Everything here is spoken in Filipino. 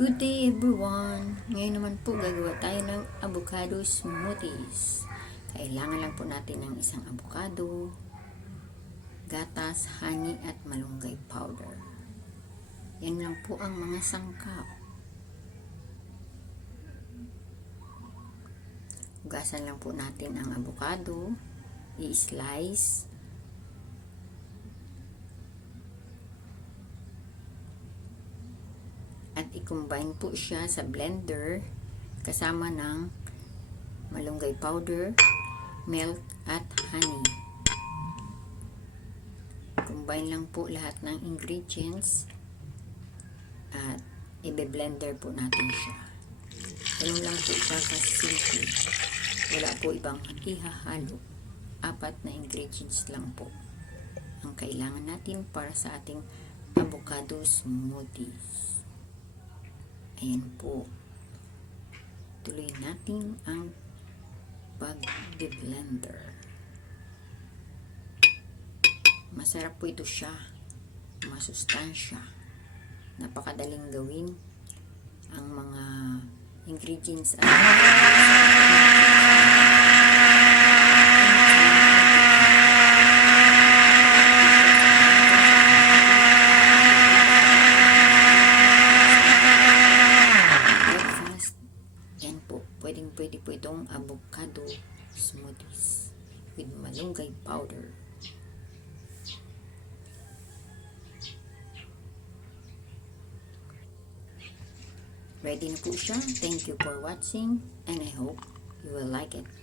Good day everyone! Ngayon naman po gagawa tayo ng avocado smoothies. Kailangan lang po natin ng isang avocado, gatas, honey at malunggay powder. Yan lang po ang mga sangkap. Hugasan lang po natin ang avocado, i-slice, at i-combine po siya sa blender kasama ng malunggay powder, milk at honey. Combine lang po lahat ng ingredients at i-blender po natin siya. Ganun lang po siya kasimple. Wala po ibang ihahalo. 4 na ingredients lang po ang kailangan natin para sa ating avocado smoothies. Ayan po. Tuloy natin ang pag-blender. Masarap po ito siya. Masustansya. Napakadaling gawin. Ang mga ingredients ay pwede po itong avocado smoothies with malunggay powder. Ready na po siya. Thank you for watching and I hope you will like it.